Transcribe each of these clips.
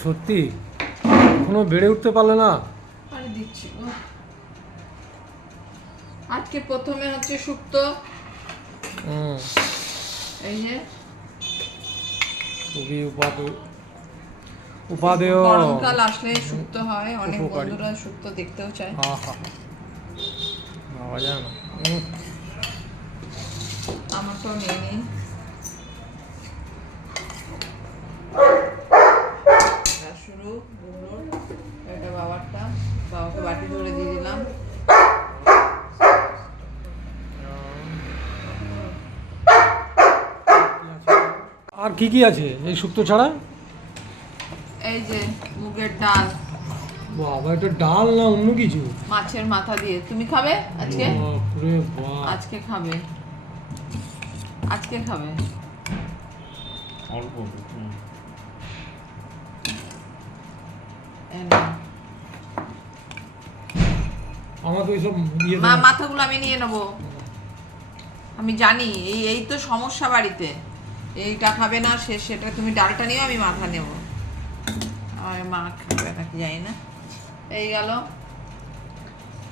সত্যি? এখনও বেড়ে উঠতে পারলে না? আরে দিচ্ছি আজকে প্রথমে হচ্ছে হুম, এই যে। খুবই উপাদেয় উপাদেয় গরমকাল আসলে শুক্তো হয় অনেক। বন্ধুরা শুক্তো দেখতেও চায়। হা হা পাওয়া যায় না উম, আমারটাও নিয়ে নিই এটা শুরু বুবলুর এটা বাবারটা বাবাকে বাটি ধরে দিয়ে দিলাম আর কি কি আছে এই শুক্তো ছাড়া? এই যে মুগের ডাল। বাবা এটা ডাল না অন্য কিছু? মাছের মাথা দিয়ে। তুমি খাবে আজকে? বাপরে বাপ। আজকে খাবে। আজকে খাবে। অল্প হুম। এই আমার তো এইসব ইয়ে মা মাথাগুলো আমি নিয়ে নেব। আমি জানি এই এই তো সমস্যা বাড়িতে। এইটা খাবে না সে সেটা তুমি ডালটা নিও আমি মাথা নেব। আমার মা খাবে নাকি জানি না। এই গেল।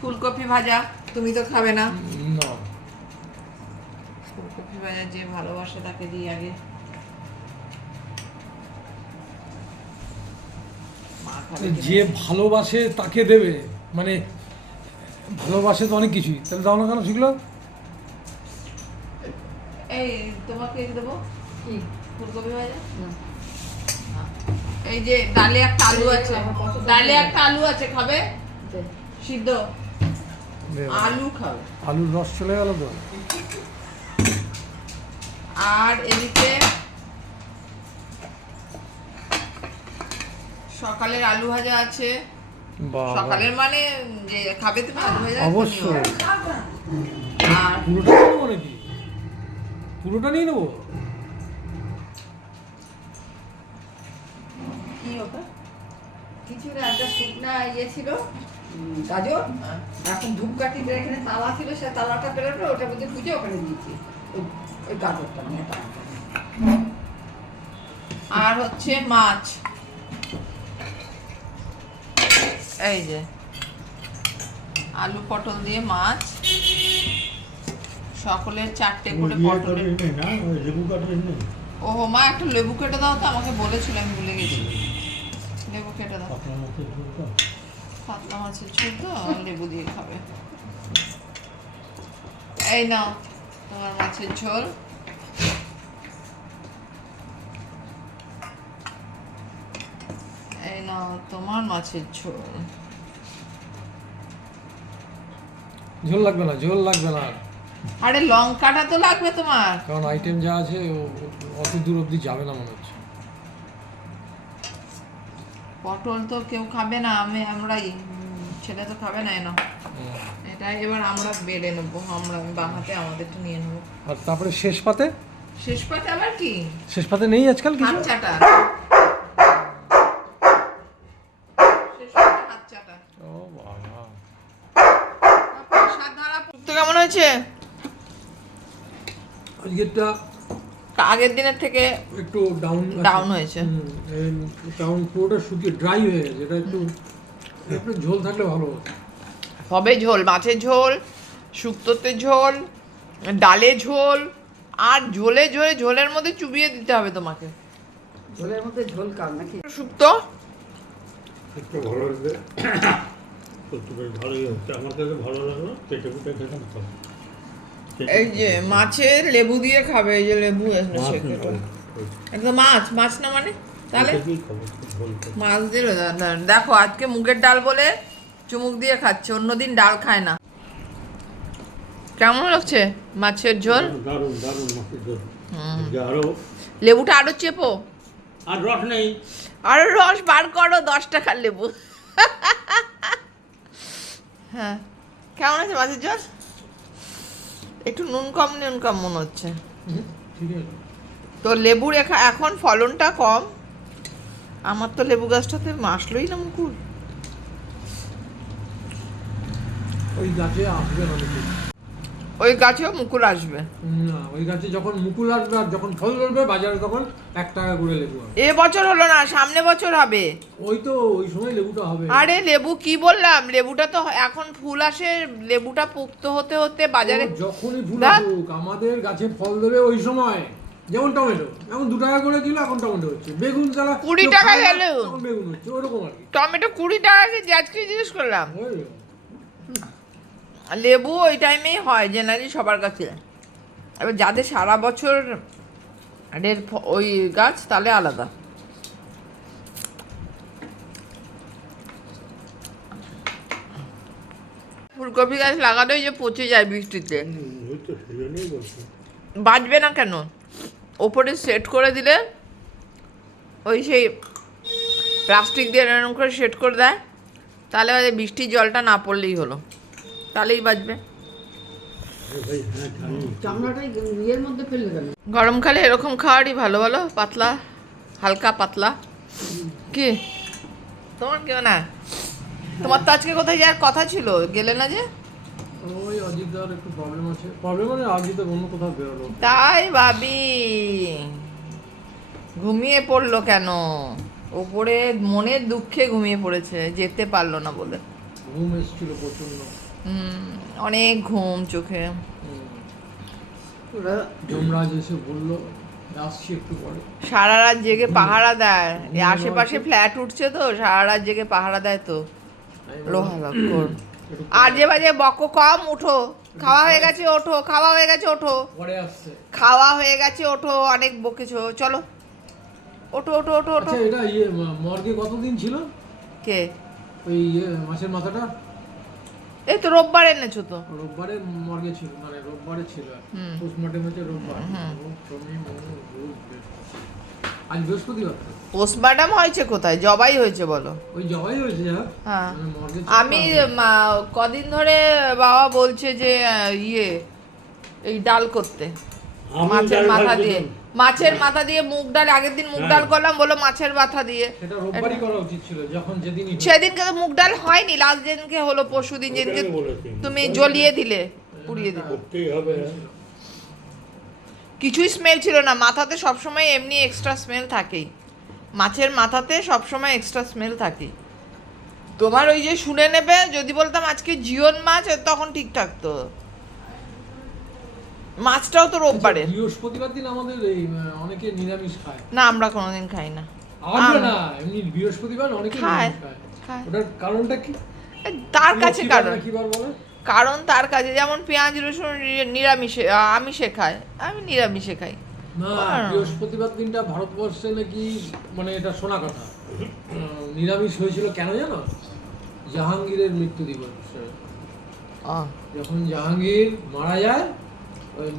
ফুলকপি ভাজা তুমি তো খাবে না। ফুলকপি ভাজা যে ভালোবাসে তাকে দিই আগে। মা খাবে যে ভালোবাসে তাকে দেবে মানে ভালোবাসে তো অনেক কিছুই। তাহলে দাও না কেন শিখলো এই তোমাকে দেবো? কি ফুলকপি ভাজা? এই যে ডালে একটা আলু আছে। ডালে একটা আলু আছে খাবে? সিদ্ধ। আলু খাবে। আলুর রস চলে গেল তো। আর এদিকে সকালের আলু ভাজা আছে। সকালের মানে যে খাবে তুমি আলু ভাজা অবশ্যই। আর পুরোটা নিয়ে নেব নাকি? পুরোটা নিয়ে নেব? কি ওটা? কিছু না একটা শুকনা ইয়ে ছিল। গাজর। এখন ধূপকাঠিতে এখানে তালা ছিল সে তালাটা বেরোলো ওটার মধ্যে খুঁজে ওখানে দিয়েছি। ওই- ওই গাজরটা মানে আর হচ্ছে মাছ। এই যে আলু পটল দিয়ে মাছ। সকলের চারটে করে ইয়ে নে ও মা একটু লেবু কেটে দাও তো আমাকে বলেছিল আমি ভুলে গেছি। কেটে দাও। পাতলা মাছের ঝোল তো লেবু দিয়ে খাবে। এই নাও তোমার মাছের ঝোল। এই নাও তোমার মাছের ঝোল। ঝোল লাগবে না ঝোল লাগবে না। আরে লঙ্কাটা তো লাগবে তোমার। কারণ আইটেম যা আছে ও- অত দূর অবধি যাবে না মনে হচ্ছে। পটল তো কেউ খাবে না আমি আমরাই ছেলে তো খাবে না এনো। এটা এবার আমরা বেড়ে নেব আমরা আমি বাহাতে আমাদেরটা নিয়ে নেব। আর তারপরে শেষ পাতে? শেষ পাতে আবার কি? শেষ পাতে নেই আজকাল কিছু? চাটা শেষ চাটা ও বাবা। প্রসাদ ধারা তো কেমন হয়েছে? আজকেরটা আগের দিনের থেকে একটু ডাউন ডাউন হয়েছে। ডাউন পুরোটা শুকিয়ে ড্রাই হয়ে গেছে এটা একটু একটু ঝোল থাকলে ভালো হবে ঝোল মাছের ঝোল শুক্তোতে ঝোল ডালে ঝোল আর ঝোলে ঝোলে ঝোলের মধ্যে চুবিয়ে দিতে হবে তোমাকে। ঝোলের মধ্যে ঝোল কাল নাকি? শুক্তো? একটু ভালো লাগবে বেশ ভালোই হচ্ছে আমার কাছে ভালো লাগল কেটে কুটে খেতাম তো। এই যে মাছের লেবু দিয়ে খাবে এই যে লেবু একদম মাছ মাছ না মানে? তাহলে। মাছ দিল দেখো আজকে মুগের ডাল বলে চুমুক দিয়ে খাচ্ছে অন্যদিন ডাল খায় না। কেমন লাগছে মাছের ঝোল? লেবুটা আরও চেপো। আর রস নেই। আরও রস বার করো দশ টাকার লেবু। হ্যাঁ। কেমন আছে মাছের ঝোল? একটু নুন কম নুন কম মনে হচ্ছে। তো লেবুর এখা- এখন ফলনটা কম। আমার তো লেবু গাছটাতে আসলোই না মুকুল। ওই গাছে আসবে না ওই গাছেও মুকুল আসবে। না ওই গাছে যখন মুকুল আসবে আর যখন ফল ধরবে বাজারে তখন এক টাকা করে লেবু হবে এ বছর হলো না সামনে বছর হবে। ওই তো ওই সময় লেবুটা হবে। আরে লেবু কি বললাম? লেবুটা তো এখন ফুল আসে লেবুটা পুক্ত হতে হতে বাজারে যখনই ফুল আসুক আমাদের গাছে ফল দেবে ওই সময়। যেমন টমেটো এখন দু টাকা করে কিলো এখন টমেটো হচ্ছে। বেগুন চালা কুড়ি টাকা। তখন বেগুন হচ্ছে ওরকম আর কি। টমেটো কুড়ি টাকা আজকে জিজ্ঞেস করলাম। লেবু ওই টাইমেই হয় জেনারেলি সবার কাছে। এবার যাদের সারা বছর ওই গাছ তাহলে আলাদা। ফুলকপি গাছ লাগানোই যে পচে যায় বৃষ্টিতে। ওই বাঁচবে না কেন? ওপরে সেট করে দিলে ওই সেই প্লাস্টিক দিয়ে এরকম করে সেট করে দেয়, তাহলে ওই বৃষ্টির জলটা না পড়লেই হলো। তাহলেই বাঁচবে আরে ভাই জানি চামড়াটাই ইয়ের মধ্যে ফেলে দেন গরমকালে এরকম খাওয়ারই ভালো ভালো পাতলা হালকা পাতলা। কি? তোমার কেউ না? তোমার তো আজকে কোথায় যাওয়ার কথা ছিল? গেলে না যে? ওই অজিতদার একটু প্রবলেম আছে। প্রবলেম মানে অজিত অন্য কোথাও বেরোলো। তাই ভাবি। ঘুমিয়ে পড়ল কেন? ওপরে মনের দুঃখে ঘুমিয়ে পড়েছে যেতে পারল না বলে। ঘুম এসেছিল প্রচণ্ড অনেক ঘুম চোখে। ওরা যমরাজ এসে বলল আসছি একটু পরে। সারা রাত জেগে পাহারা দেয়। এই আশেপাশে ফ্ল্যাট উঠছে তো সারা রাত জেগে পাহারা দেয় তো। লোহা লক্কর। আর যে বাজে বক কম উঠো খাওয়া হয়ে গেছে ওঠো খাওয়া হয়ে গেছে ওঠো। খাওয়া হয়ে গেছে ওঠো অনেক বকেছো চলো। ওঠো ওঠো ওঠো ওঠো। আচ্ছা এটা ইয়ে মর্গে কতদিন ছিল? কে? ওই ইয়ে মাছের মাথাটা? এই তো রোববার এনেছো তো। রোববারে মর্গে ছিল মানে রোববারে ছিল। পোস্টমর্টম হচ্ছে রোববার। আজ বৃহস্পতিবার হয়েছে কোথায়? জবাই হয়েছে বলো। ওই জবাই হয়েছে হ্যাঁ। মানে মর্গে ছিল। আমি কদিন ধরে বাবা বলছে যে ইয়ে এই ডাল করতে। মাছের মাথা দিয়ে। মাছের মাথা দিয়ে মুগ ডাল আগের দিন মুগ হ্যাঁ। ডাল করলাম বলো মাছের মাথা দিয়ে। সেটা রোববারই করা উচিত ছিল যখন যেদিনই সেদিনকে তো মুগ ডাল হয়নি লাস্ট দিনকে হলো পরশু দিন যেদিনকে তুমি জ্বলিয়ে দিলে পুড়িয়ে দিলে। কিছুই স্মেল ছিল না মাথাতে সবসময় এমনি এক্সট্রা স্মেল থাকেই। মাছের মাথাতে সবসময় এক্সট্রা স্মেল থাকে তোমার ওই যে শুনে নেবে যদি বলতাম আজকে জিওন মাছ তখন ঠিক থাকতো মাছটাও তো রোববারে বৃহস্পতিবার দিন আমাদের এই অনেকে নিরামিষ খায়। না আমরা কোনোদিন খাই না। আমরা না এমনি বৃহস্পতিবার অনেকে খায়। ওটার কারণটা কি? তার কাছে কারণ। কিবার বলে? কারণ তার কাছে যেমন পেঁয়াজ রসুন নিরামিষে আমিষে খায়। আমি নিরামিষে খাই। না বৃহস্পতিবার দিনটা ভারতবর্ষে নাকি মানে এটা শোনা কথা। নিরামিষ হয়েছিল কেন জানো? জাহাঙ্গীরের মৃত্যু দিবস যখন জাহাঙ্গীর মারা যায়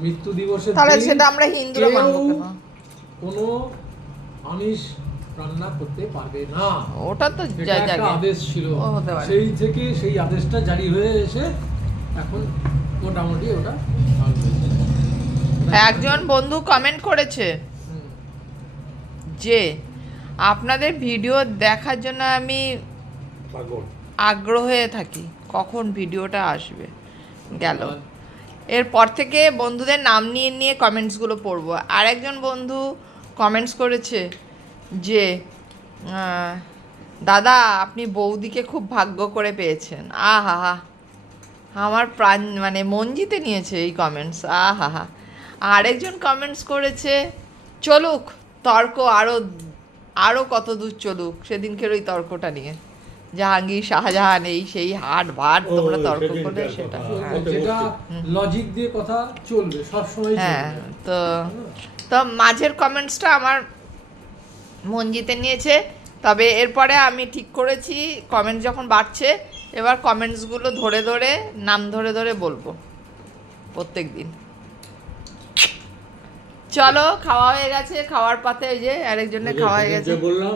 মৃত্যু দিবসের তাহলে সেটা আমরা হিন্দুরা মানবো কেন? কোনো আমিষ রান্না করতে পারবে না। ওটা তো একটা জাগে। আদেশ ছিল। সেই থেকে সেই আদেশটা জারি হয়ে এসে এখন মোটামুটি ওটা একজন বন্ধু কমেন্ট করেছে যে আপনাদের ভিডিও দেখার জন্য আমি পাগল। আগ্রহে থাকি। কখন ভিডিওটা আসবে? গেল। এরপর থেকে বন্ধুদের নাম নিয়ে নিয়ে কমেন্টসগুলো পড়ব। আর একজন বন্ধু কমেন্টস করেছে যে দাদা, আপনি বৌদিকে খুব ভাগ্য করে পেয়েছেন। আহা হা, আমার প্রাণ মানে মন জিতে নিয়েছে এই কমেন্টস আহা হা। আরেকজন কমেন্টস করেছে, চলুক, তর্ক আরও আরও কত দূর চলুক, সেদিনকের ওই তর্কটা নিয়ে। জাহাঙ্গীর শাহজাহান এই সেই হাট ভাট তোমরা তর্ক করলে সেটা হ্যাঁ। হ্যাঁ। যেটা লজিক দিয়ে কথা চলবে সব সময় হ্যাঁ তো তো মাঝের কমেন্টসটা আমার মন জিতে নিয়েছে তবে এরপরে আমি ঠিক করেছি কমেন্ট যখন বাড়ছে এবার কমেন্টসগুলো ধরে ধরে নাম ধরে ধরে বলব প্রত্যেক দিন চলো খাওয়া হয়ে গেছে খাওয়ার পাতে ওই যে আরেকজনের খাওয়া হয়ে গেছে বললাম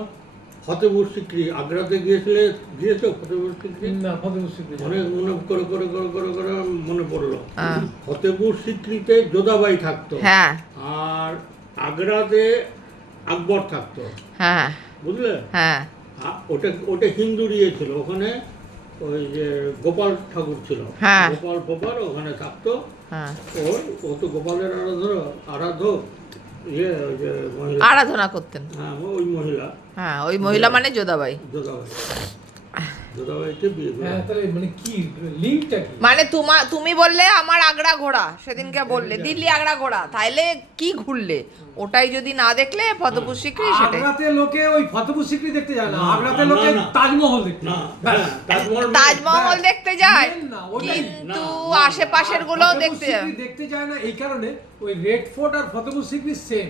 ফতেপুর সিক্রি আগ্রাতে গিয়েছিলে গিয়েছো ফতেপুর সিক্রি না ফতেপুর সিক্রি অনেক মনে করে করে করে করে করে মনে পড়ল। হ্যাঁ। ফতেপুর সিক্রিতে যোধাবাই থাকতো। হ্যাঁ। আর আগ্রাতে আকবর থাকতো। হ্যাঁ। বুঝলে? হ্যাঁ। ওটা ওটা হিন্দু ছিল। ওখানে ওই যে গোপাল ঠাকুর ছিল। গোপাল ফোপাল ওখানে থাকতো। ওই ও তো গোপালের আরাধনা আরাধক। ইয়ে আরাধনা করতেন। হ্যাঁ ওই মহিলা। হ্যাঁ মানে যোদাবাই যোদাবাই মানে কি লিঙ্কটা কি? মানে তোমা তুমি বললে আমার আগড়া ঘোড়া সেদিনকে বললে দিল্লি আগড়া ঘোড়া তাইলে কি ঘুরলে? ওটাই যদি না দেখলে পদপুর স্বীকৃতি সেটাই। আগ্রাতে লোকে ওই ফতেপুর সিক্রি দেখতে যায় না আগ্রাতে লোকে তাজমহল দেখতে। হ্যাঁ, তাজমহল তাজমহল দেখতে যায়। মেন। কিন্তু আশেপাশেরগুলো দেখতে যায়। দেখতে যায় না এই কারণে ওই রেড ফোর্ট আর ফতেপুর সিক্রি সেম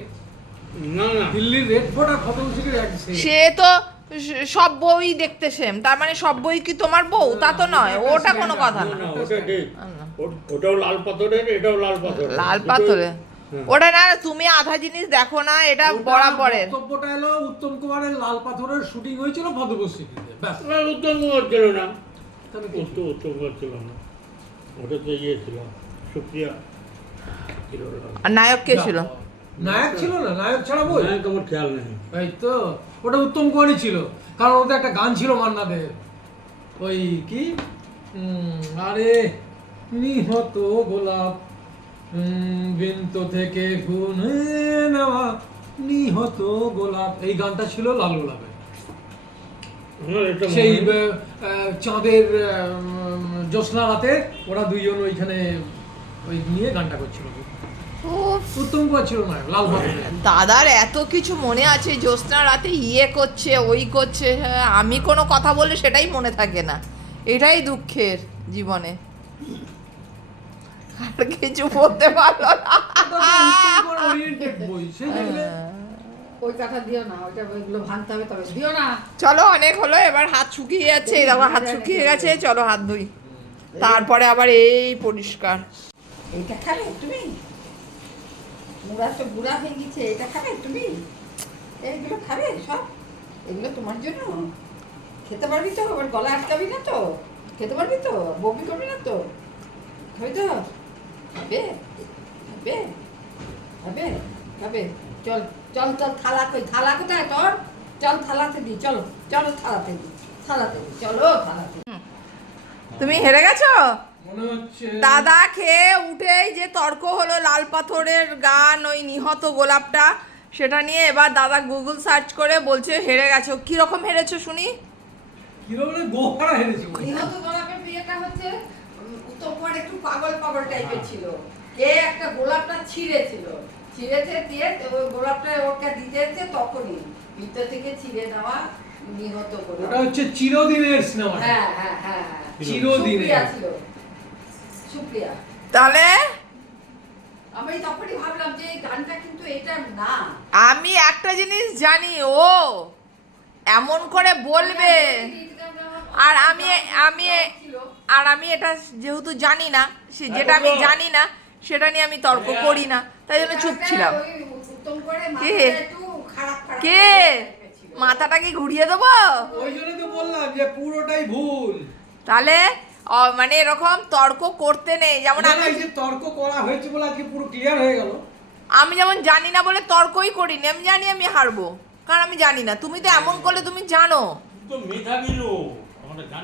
না না। দিল্লির রেড ফোর্ট আর ফতেপুর সিক্রি এক সেম সে তো সব বই দেখতে সেম তার মানে সব বই কি তোমার বউ? তা তো নয়। ওটা কোনো কথা না, ওটাও লাল পাথরের এটাও লাল পাথরের। লাল পাথরে হ্যাঁ। ওটা না তুমি আধা জিনিস দেখো না এটা বরাবরের। বক্তব্যটা এলো উত্তম কুমারের লাল পাথরের শুটিং হয়েছিল ফতেপুর ব্যাস। উত্তম কুমার ছিল না। উত্তম উত্তম কুমার ছিল না। ওটা তো ইয়ে ছিল সুপ্রিয়া আর নায়ক কে ছিল? নায়ক ছিল না নায়ক ছাড়া বই। নায়ক আমার খেয়াল নেই। তাই তো ওটা উত্তম কুমারই ছিল কারণ ওদের একটা গান ছিল মান্নাদের। ওই কি? আরে নিহত গোলাপ বিন্ত থেকে গুনে নেওয়া নিহত গোলাপ। এই গানটা ছিল লাল গোলাপের সেই চাঁদের জ্যোৎস্না রাতে ওরা দুইজন ওইখানে ওই নিয়ে গানটা করছিল। দাদার এত কিছু মনে আছে জ্যোৎস্না রাতে ইয়ে করছে ওই করছে হ্যাঁ, আমি কোনো কথা বললে সেটাই মনে থাকে না। এটাই দুঃখের জীবনে। আর কিছু বলতে পারল না। উত্তম কুমার ওরিয়েন্টেড বই সেই দেখলে? ওই কাঠা দিও না ওইটা ওইগুলো ভাঙতে হবে তবে দিও না। চলো অনেক হলো এবার হাত শুকিয়ে যাচ্ছে দেখো হাত শুকিয়ে গেছে চলো হাত ধুই। তারপরে আবার এই পরিষ্কার। এইটা খাবে তুমি মুড়া তো বুড়া হয়ে গেছে, এটা খাবে তুমি এইগুলো খাবে সব? এগুলো তোমার জন্য। খেতে পারবি তো, আবার গলা আটকাবি না তো। খেতে পারবি তো, বমি করবি না তো। খাবি তো? খাবে খাবে খাবে খাবে। চল চল চল, থালা কই, থালা কোথায় তোর? চল, থালাতে দি, চলো চলো থালাতে দি থালাতে দি, চলো থালাতে তুমি হেরে গেছো? দাদা খেয়ে উঠেই যে তর্ক হলো লাল পাথরের গান ওই নিহত গোলাপটা সেটা নিয়ে এবার দাদা গুগল সার্চ করে বলছে হেরে গেছো। কীরকম হেরেছো শুনি? হেরেছে নিহত গোলাপের বিয়েটা হচ্ছে একটু পাগল পাগল টাইপের ছিল। কে একটা গোলাপটা ছিঁড়েছিল। ছিঁড়েছে দিয়ে ওই গোলাপটা ওকে দিতে দিতে তখনই। ভিতর থেকে ছিঁড়ে নেওয়া নিহত গোলাপ। ওটা হচ্ছে চিরদিনের সিনেমা হ্যাঁ হ্যাঁ হ্যাঁ। হ্যাঁ। চিরদিনের ছিল। সুপ্রিয়া। তাহলে? আমি তখনই ভাবলাম যে গানটা কিন্তু এটা না। আমি একটা জিনিস জানি ও এমন করে বলবে। আর আমি আমি আর আমি এটা যেহেতু জানি না সে যেটা আমি জানি না সেটা নিয়ে আমি তর্ক করি না তাই জন্য চুপ ছিলাম। কে? কে? মাথাটা কি ঘুরিয়ে দেবো? ওই জন্যই তো বললাম যে পুরোটাই ভুল। তাহলে মানে এরকম তর্ক করতে নেই। যেমন না, না, আমি যে তর্ক করা হয়েছে বলে আজকে পুরো ক্লিয়ার হয়ে গেল। আমি যেমন জানি না বলে তর্কই করিনি আমি জানি আমি হারবো। কারণ আমি জানি না তুমি তো এমন করলে তুমি জানো। তো মেধাবী লোক আমরা জানি